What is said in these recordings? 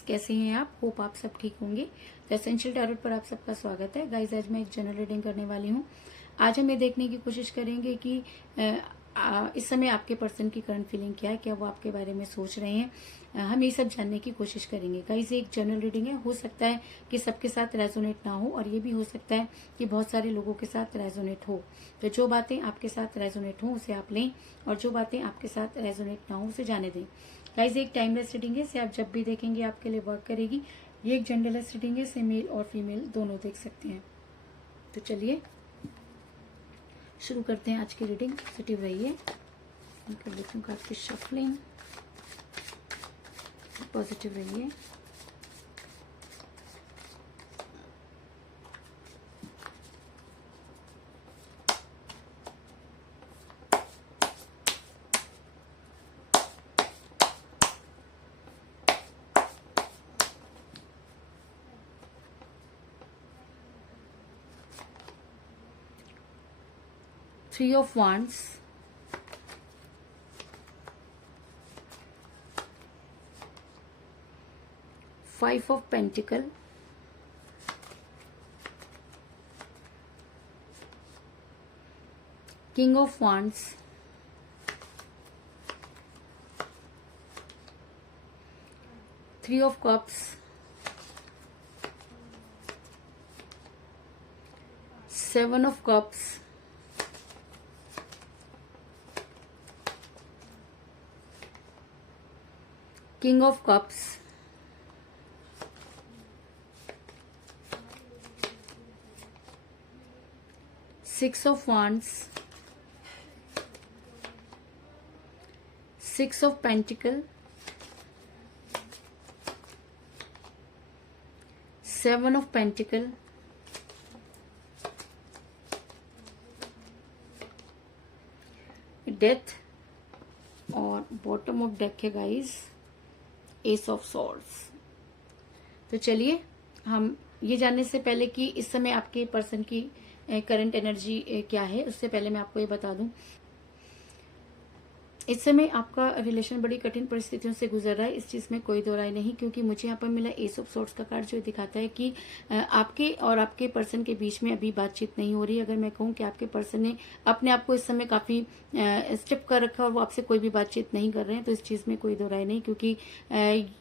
Guys, कैसे हैं आप? होप आप सब ठीक होंगे। तो एसेंशियल टैरोट पर आप सबका स्वागत है। गाइज, आज मैं एक जनरल रीडिंग करने वाली हूँ। आज हम ये देखने की कोशिश करेंगे कि इस समय आपके पर्सन की करंट फीलिंग क्या है, क्या वो आपके बारे में सोच रहे हैं। हम ये सब जानने की कोशिश करेंगे। गाइज, एक जनरल रीडिंग है, हो सकता है कि सबके साथ रेजोनेट ना हो और ये भी हो सकता है कि बहुत सारे लोगों के साथ रेजोनेट हो। तो जो बातें आपके साथ रेजोनेट हो उसे आप लें और जो बातें आपके साथ रेजोनेट ना हो उसे जाने दें। गाइज, एक टाइमलेस रीडिंग है, इसे आप जब भी देखेंगे आपके लिए वर्क करेगी। ये एक जेंडरलेस रीडिंग है, इसे मेल और फीमेल दोनों देख सकते हैं। तो चलिए शुरू करते हैं आज की रीडिंग। पॉजिटिव रहिए। कर लेती हूँ कार्ड की शफलिंग। पॉजिटिव रहिए। Three of Wands, Five of Pentacle, King of Wands, Three of Cups, Seven of Cups, King of Cups, Six of Wands, Six of Pentacle, Seven of Pentacle, Death और bottom of deck है guys S of swords. तो चलिए हम ये जानने से पहले कि इस समय आपके पर्सन की करंट एनर्जी क्या है, उससे पहले मैं आपको ये बता दूं, इस समय आपका रिलेशन बड़ी कठिन परिस्थितियों से गुजर रहा है। इस चीज में कोई दो राय नहीं, क्योंकि मुझे यहाँ पर मिला एस ऑफ सॉर्ड्स का कार्ड, जो दिखाता है कि आपके और आपके पर्सन के बीच में अभी बातचीत नहीं हो रही। अगर मैं कहूँ कि आपके पर्सन ने अपने आप को इस समय काफी स्टिप कर रखा और वो आपसे कोई भी बातचीत नहीं कर रहे हैं, तो इस चीज में कोई दो राय नहीं, क्योंकि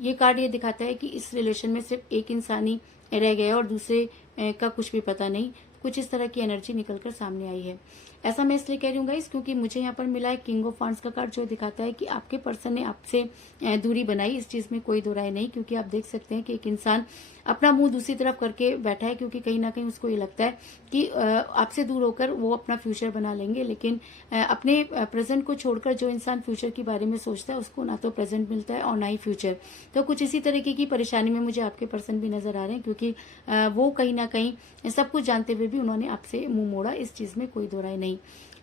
ये कार्ड ये दिखाता है कि इस रिलेशन में सिर्फ एक इंसान ही रह गया और दूसरे का कुछ भी पता नहीं। कुछ इस तरह की एनर्जी निकलकर सामने आई है। ऐसा मैं इसलिए कह रही हूँ गाइस, क्योंकि मुझे यहाँ पर मिला है किंग ऑफ वांड्स का कार्ड, जो दिखाता है कि आपके पर्सन ने आपसे दूरी बनाई। इस चीज में कोई दो राय नहीं, क्योंकि आप देख सकते हैं कि एक इंसान अपना मुंह दूसरी तरफ करके बैठा है, क्योंकि कहीं ना कहीं उसको ये लगता है कि आपसे दूर होकर वो अपना फ्यूचर बना लेंगे। लेकिन अपने प्रेजेंट को छोड़कर जो इंसान फ्यूचर के बारे में सोचता है, उसको ना तो प्रेजेंट मिलता है और ना ही फ्यूचर। तो कुछ इसी तरीके की परेशानी में मुझे आपके पर्सन भी नजर आ रहे हैं, क्योंकि वो कहीं ना कहीं सब कुछ जानते हुए भी उन्होंने आपसे मुंह मोड़ा। इस चीज में कोई दो राय नहीं।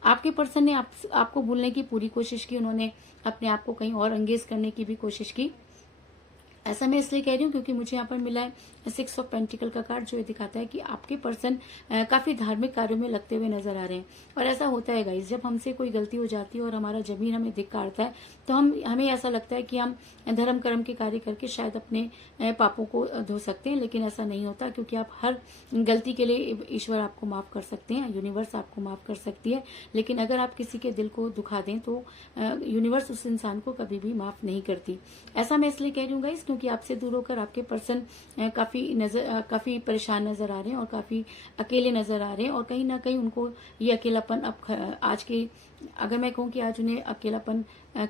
आपके पर्सन ने आपको भूलने की पूरी कोशिश की, उन्होंने अपने आप को कहीं और एंगेज करने की भी कोशिश की। ऐसा मैं इसलिए कह रही हूँ क्योंकि मुझे यहाँ पर मिला है सिक्स ऑफ पेंटिकल का कार्ड, जो दिखाता है कि आपके पर्सन काफी धार्मिक कार्यों में लगते हुए नजर आ रहे हैं। और ऐसा होता है गाइस, जब हमसे कोई गलती हो जाती है और हमारा जमीन हमें धिक्कारता है, तो हमें ऐसा लगता है कि हम धर्म कर्म के कार्य करके शायद अपने पापों को धो सकते हैं। लेकिन ऐसा नहीं होता, क्योंकि आप हर गलती के लिए ईश्वर आपको माफ कर सकते हैं, यूनिवर्स आपको माफ कर सकती है। लेकिन अगर आप किसी के दिल को दुखा दें तो यूनिवर्स उस इंसान को कभी भी माफ नहीं करती। ऐसा मैं इसलिए कह रही हूँ गाइस, क्योंकि आपसे दूर होकर आपके पर्सन काफी परेशान नजर आ रहे हैं और काफी अकेले नजर आ रहे हैं। और कहीं ना कहीं उनको ये अकेलापन अब आज के, अगर मैं कहूँ कि आज उन्हें अकेलापन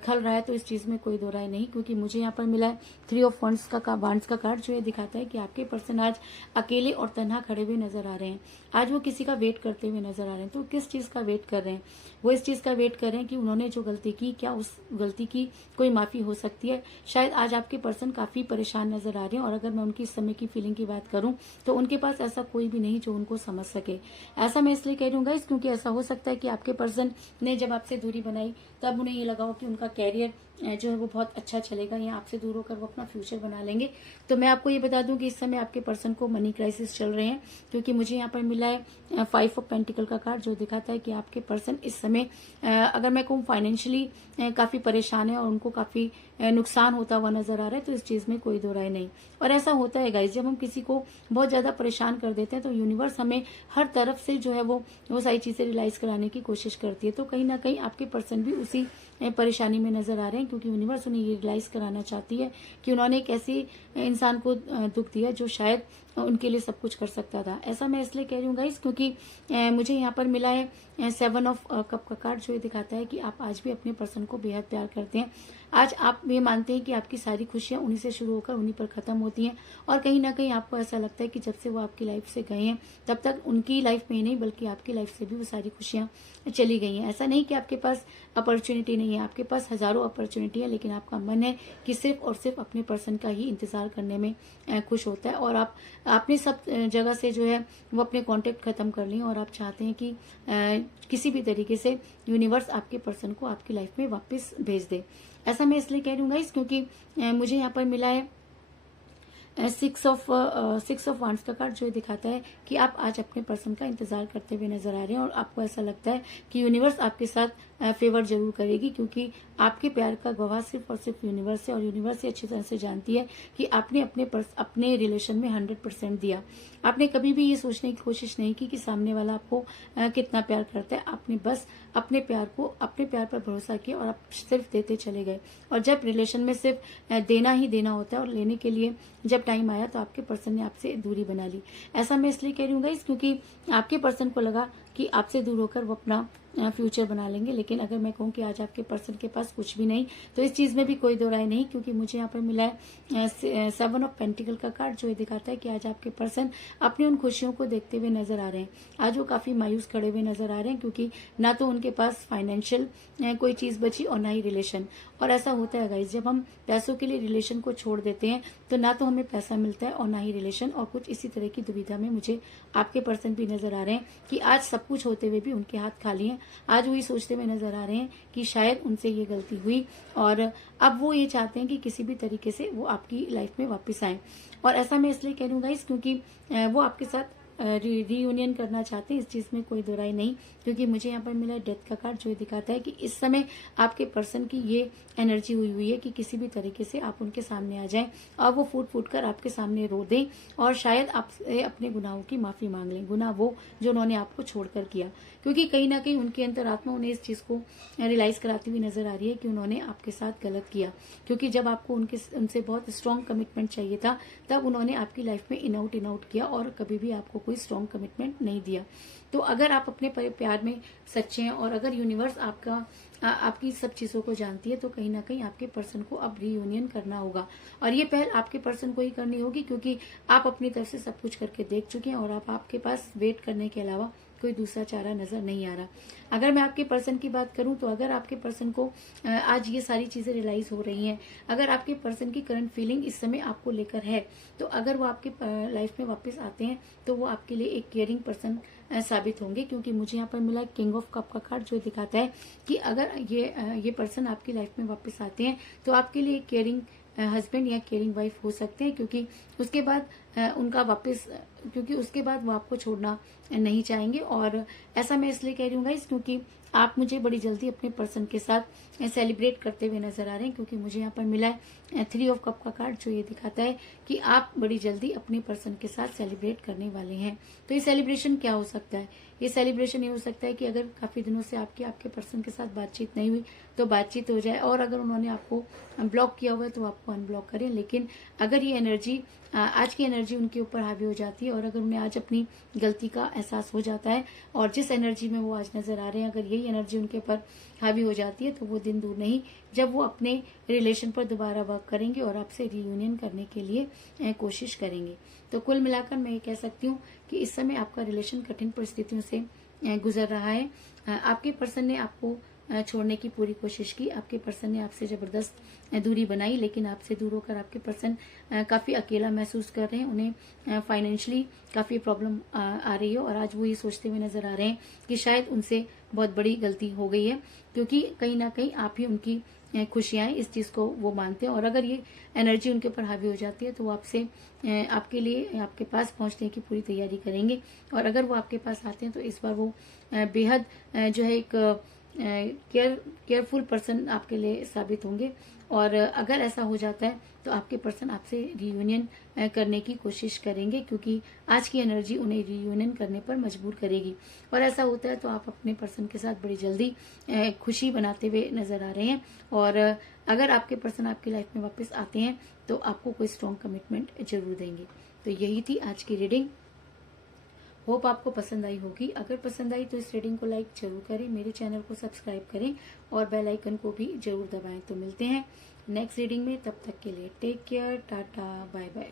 खल रहा है, तो इस चीज में कोई दो राय नहीं। क्योंकि मुझे यहाँ पर मिला है थ्री ऑफ वांड्स का कार्ड, जो ये दिखाता है कि आपके पर्सन आज अकेले और तन्हा खड़े हुए नजर आ रहे हैं। आज वो किसी का वेट करते हुए नजर आ रहे हैं। तो किस चीज का वेट कर रहे हैं? वो इस चीज का वेट कर रहे हैं कि उन्होंने जो गलती की, क्या उस गलती की कोई माफी हो सकती है। शायद आज आपके पर्सन काफी परेशान नजर आ रहे हैं, और अगर मैं उनकी इस समय की फीलिंग की बात करूं तो उनके पास ऐसा कोई भी नहीं जो उनको समझ सके। ऐसा मैं इसलिए कह रही हूँ, क्योंकि ऐसा हो सकता है कि आपके पर्सन ने जब आपसे दूरी बनाई तब उन्हें ये लगा हो कि उनका कैरियर जो है वो बहुत अच्छा चलेगा, या आपसे दूर होकर वो अपना फ्यूचर बना लेंगे। तो मैं आपको ये बता दूं कि इस समय आपके पर्सन को मनी क्राइसिस चल रहे हैं, क्योंकि मुझे यहाँ पर मिला है 5 ऑफ पेंटिकल का कार्ड, जो दिखाता है कि आपके पर्सन इस समय अगर मैं कहूँ फाइनेंशियली काफी परेशान है और उनको काफी नुकसान होता हुआ नजर आ रहा है। तो इस चीज में कोई दो राय नहीं। और ऐसा होता है गाइस, जब हम किसी को बहुत ज्यादा परेशान कर देते हैं तो यूनिवर्स हमें हर तरफ से जो है वो सारी चीजें रियलाइज कराने की कोशिश करती है। तो कहीं ना कहीं आपके पर्सन भी उसी परेशानी में नजर आ रहे हैं, क्योंकि यूनिवर्स उन्हें ये रियलाइज कराना चाहती है कि उन्होंने एक ऐसी इंसान को दुख दिया जो शायद उनके लिए सब कुछ कर सकता था। ऐसा मैं इसलिए कह रही हूँ गाइस, क्योंकि मुझे यहाँ पर मिला है 7 ऑफ कप का कार्ड, जो ये दिखाता है कि आप आज भी अपने पर्सन को बेहद प्यार करते हैं। आज आप ये मानते हैं कि आपकी सारी खुशियां उन्हीं से शुरू होकर उन्हीं पर खत्म होती हैं, और कहीं ना कहीं आपको ऐसा लगता है कि जब से वो आपकी लाइफ से गए हैं तब तक उनकी लाइफ में ही नहीं बल्कि आपकी लाइफ से भी वो सारी खुशियां चली गई हैं। ऐसा नहीं कि आपके पास अपॉर्चुनिटी नहीं है, आपके पास हजारों अपॉर्चुनिटी है, लेकिन आपका मन है कि सिर्फ और सिर्फ अपने पर्सन का ही इंतजार करने में खुश होता है। और आपने सब जगह से जो है वो अपने कांटेक्ट खत्म कर लिए, और आप चाहते हैं कि किसी भी तरीके से यूनिवर्स आपके पर्सन को आपकी लाइफ में वापस भेज दे। ऐसा मैं इसलिए कह रही हूँ गाइस, क्योंकि मुझे यहाँ पर मिला है 6 ऑफ वांड्स का कार्ड, जो दिखाता है कि आप आज अपने पर्सन का इंतजार करते हुए नजर आ रहे हैं, और आपको ऐसा लगता है कि यूनिवर्स आपके साथ फेवर जरूर करेगी, क्योंकि आपके प्यार का गवाह सिर्फ और सिर्फ यूनिवर्स है। और यूनिवर्स ये अच्छी तरह से जानती है कि आपने अपने रिलेशन में 100% दिया। आपने कभी भी ये सोचने की कोशिश नहीं की कि सामने वाला आपको कितना प्यार करता है। आपने बस अपने प्यार पर भरोसा किया और आप सिर्फ देते चले गए। और जब रिलेशन में सिर्फ देना ही देना होता है और लेने के लिए जब टाइम आया तो आपके पर्सन ने आपसे दूरी बना ली। ऐसा मैं इसलिए कह रही हूँ गाइस, क्योंकि आपके पर्सन को लगा कि आपसे दूर होकर वो अपना फ्यूचर बना लेंगे। लेकिन अगर मैं कहूँ कि आज आपके पर्सन के पास कुछ भी नहीं, तो इस चीज में भी कोई दो राय नहीं, क्योंकि मुझे यहाँ पर मिला है 7 ऑफ पेंटिकल का कार्ड, जो ये दिखाता है कि आज आपके पर्सन अपनी उन खुशियों को देखते हुए नजर आ रहे हैं। आज वो काफी मायूस खड़े हुए नजर आ रहे हैं, क्योंकि ना तो उनके पास फाइनेंशियल कोई चीज बची और ना ही रिलेशन। और ऐसा होता है गाइस, जब हम पैसों के लिए रिलेशन को छोड़ देते हैं तो ना तो हमें पैसा मिलता है और ना ही रिलेशन। और कुछ इसी तरह की दुविधा में मुझे आपके पर्सन भी नजर आ रहे हैं कि आज सब कुछ होते हुए भी उनके हाथ खाली हैं। आज वो ये सोचते हुए नजर आ रहे हैं कि शायद उनसे ये गलती हुई, और अब वो ये चाहते हैं कि किसी भी तरीके से वो आपकी लाइफ में वापस आए। और ऐसा मैं इसलिए कह रही हूँ गाइस, क्योंकि वो आपके साथ रीयूनियन करना चाहते हैं। इस चीज में कोई दो राय नहीं, क्योंकि मुझे यहाँ पर मिला डेथ का कार्ड, जो दिखाता है कि इस समय आपके पर्सन की ये एनर्जी हुई है कि किसी भी तरीके से आप उनके सामने आ जाएं और वो फूट फूट कर आपके सामने रो दें, और शायद आपसे अपने गुनाहों की माफी मांग लें। गुनाह वो जो उन्होंने आपको छोड़कर किया, क्योंकि कहीं ना कहीं उनके अंतरात्मा उन्हें इस चीज को रियलाइज कराती हुई नजर आ रही है कि उन्होंने आपके साथ गलत किया। क्योंकि जब आपको उनसे बहुत स्ट्रॉन्ग कमिटमेंट चाहिए था, तब उन्होंने आपकी लाइफ में इन आउट किया और कभी भी आपको कोई स्ट्रॉन्ग कमिटमेंट नहीं दिया। तो अगर आप अपने प्यार में सच्चे हैं और अगर यूनिवर्स आपकी सब चीजों को जानती है, तो कहीं ना कहीं आपके पर्सन को अब रीयूनियन करना होगा। और ये पहल आपके पर्सन को ही करनी होगी, क्योंकि आप अपनी तरफ से सब कुछ करके देख चुके हैं और आपके पास वेट करने के अलावा कोई दूसरा चारा नजर नहीं आ रहा। अगर मैं आपके पर्सन की बात करूं, तो अगर आपके पर्सन को आज ये सारी चीजें रियलाइज हो रही हैं, अगर आपके पर्सन की करंट फीलिंग इस समय आपको लेकर है, तो अगर वो आपके लाइफ में वापस आते हैं तो वो आपके लिए एक केयरिंग पर्सन साबित होंगे। क्योंकि मुझे यहाँ पर मिला किंग ऑफ कप का कार्ड, जो दिखाता है कि अगर ये पर्सन आपकी लाइफ में वापस आते हैं तो आपके लिए एक केयरिंग हस्बैंड या केयरिंग वाइफ हो सकते हैं, क्योंकि उसके बाद वो आपको छोड़ना नहीं चाहेंगे। और ऐसा मैं इसलिए कह रही हूँ गाइस, क्योंकि आप मुझे बड़ी जल्दी अपने पर्सन के साथ सेलिब्रेट करते हुए नजर आ रहे हैं। क्योंकि मुझे यहाँ पर मिला है 3 ऑफ कप का कार्ड, जो ये दिखाता है कि आप बड़ी जल्दी अपने पर्सन के साथ सेलिब्रेट करने वाले हैं। तो ये सेलिब्रेशन क्या हो सकता है? ये सेलिब्रेशन ये हो सकता है कि अगर काफी दिनों से आपके पर्सन के साथ बातचीत नहीं हुई तो बातचीत हो जाए, और अगर उन्होंने आपको ब्लॉक किया हुआ है तो आपको अनब्लॉक करें। लेकिन अगर ये एनर्जी आज की एनर्जी उनके ऊपर हावी हो जाती है, और अगर उन्हें आज अपनी गलती का एहसास हो जाता है, और जिस एनर्जी में वो आज नजर आ रहे हैं, अगर यही एनर्जी उनके ऊपर हावी हो जाती है, तो वो दिन दूर नहीं जब वो अपने रिलेशन पर दोबारा वर्क करेंगे और आपसे रीयूनियन करने के लिए कोशिश करेंगे। तो कुल मिलाकर मैं ये कह सकती हूँ कि इस समय आपका रिलेशन कठिन परिस्थितियों से गुजर रहा है। आपके पर्सन ने आपको छोड़ने की पूरी कोशिश की, आपके पर्सन ने आपसे जबरदस्त दूरी बनाई, लेकिन आपसे दूर होकर आपके पर्सन काफी अकेला महसूस कर रहे हैं। उन्हें फाइनेंशियली काफी प्रॉब्लम आ रही है, और आज वो ये सोचते हुए नजर आ रहे हैं कि शायद उनसे बहुत बड़ी गलती हो गई है, क्योंकि कहीं ना कहीं आप ही उनकी खुशियां इस चीज को वो मानते हैं, और अगर ये एनर्जी उनके ऊपर हावी हो जाती है तो वो आपसे आपके लिए आपके पास पहुंचने की पूरी तैयारी करेंगे। और अगर वो आपके पास आते हैं तो इस बार वो बेहद जो है एक केयरफुल पर्सन आपके लिए साबित होंगे। और अगर ऐसा हो जाता है तो आपके पर्सन आपसे रियूनियन करने की कोशिश करेंगे, क्योंकि आज की एनर्जी उन्हें रियूनियन करने पर मजबूर करेगी। और ऐसा होता है तो आप अपने पर्सन के साथ बड़ी जल्दी खुशी बनाते हुए नजर आ रहे हैं। और अगर आपके पर्सन आपकी लाइफ में वापस आते हैं तो आपको कोई स्ट्रॉन्ग कमिटमेंट जरूर देंगे। तो यही थी आज की रीडिंग। होप आपको पसंद आई होगी। अगर पसंद आई तो इस रीडिंग को लाइक जरूर करें, मेरे चैनल को सब्सक्राइब करें और बेल आइकन को भी जरूर दबाएं। तो मिलते हैं नेक्स्ट रीडिंग में, तब तक के लिए take care, ta ta, bye bye.